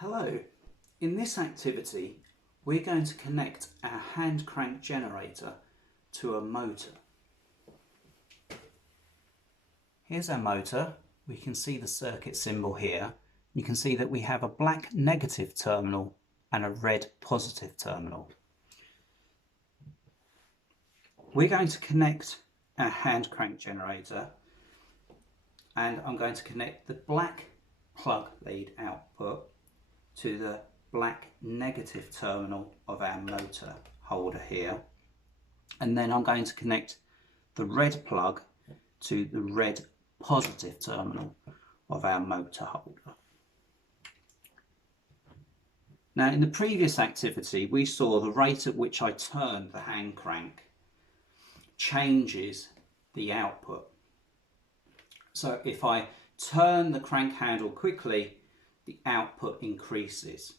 Hello, in this activity we're going to connect our hand crank generator to a motor. Here's our motor. We can see the circuit symbol here. You can see that we have a black negative terminal and a red positive terminal. We're going to connect our hand crank generator, and I'm going to connect the black plug lead output to the black negative terminal of our motor holder here, and then I'm going to connect the red plug to the red positive terminal of our motor holder. Now, in the previous activity we saw the rate at which I turned the hand crank changes the output. So if I turn the crank handle quickly, the output increases,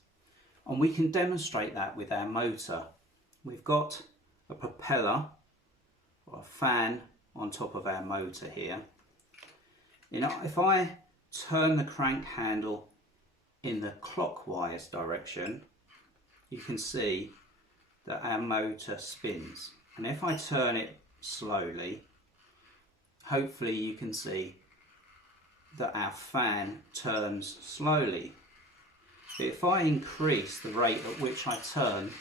and we can demonstrate that with our motor. We've got a propeller or a fan on top of our motor here. If I turn the crank handle in the clockwise direction, you can see that our motor spins, and if I turn it slowly, hopefully you can see that our fan turns slowly. But if I increase the rate at which I turn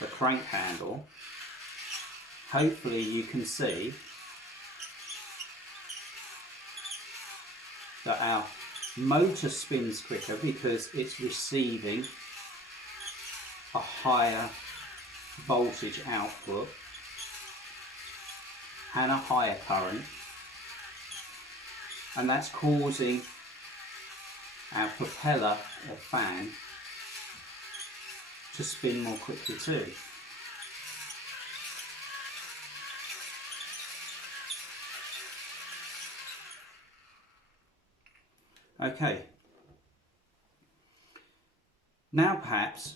the crank handle, hopefully you can see that our motor spins quicker because it's receiving a higher voltage output and a higher current, and that's causing our propeller or fan to spin more quickly too. Okay, now perhaps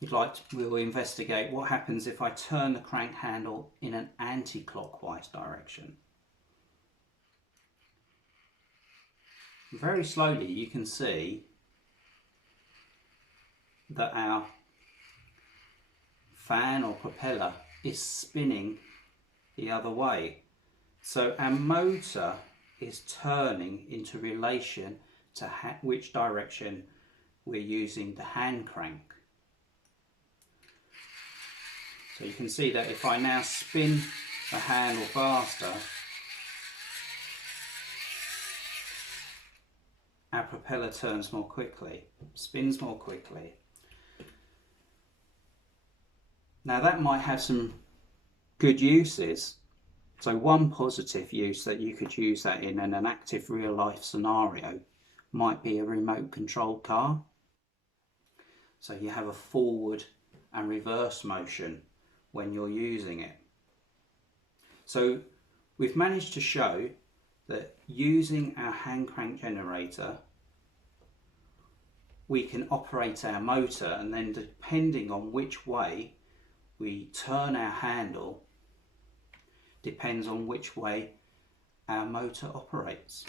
we'll investigate what happens if I turn the crank handle in an anti-clockwise direction. Very slowly you can see that our fan or propeller is spinning the other way. So our motor is turning into relation to which direction we're using the hand crank. So you can see that if I now spin the handle faster, our propeller turns more quickly, spins more quickly. Now that might have some good uses. So one positive use that you could use that in an active real life scenario might be a remote controlled car. So you have a forward and reverse motion when you're using it. So we've managed to show that using our hand crank generator we can operate our motor, and then depending on which way we turn our handle depends on which way our motor operates.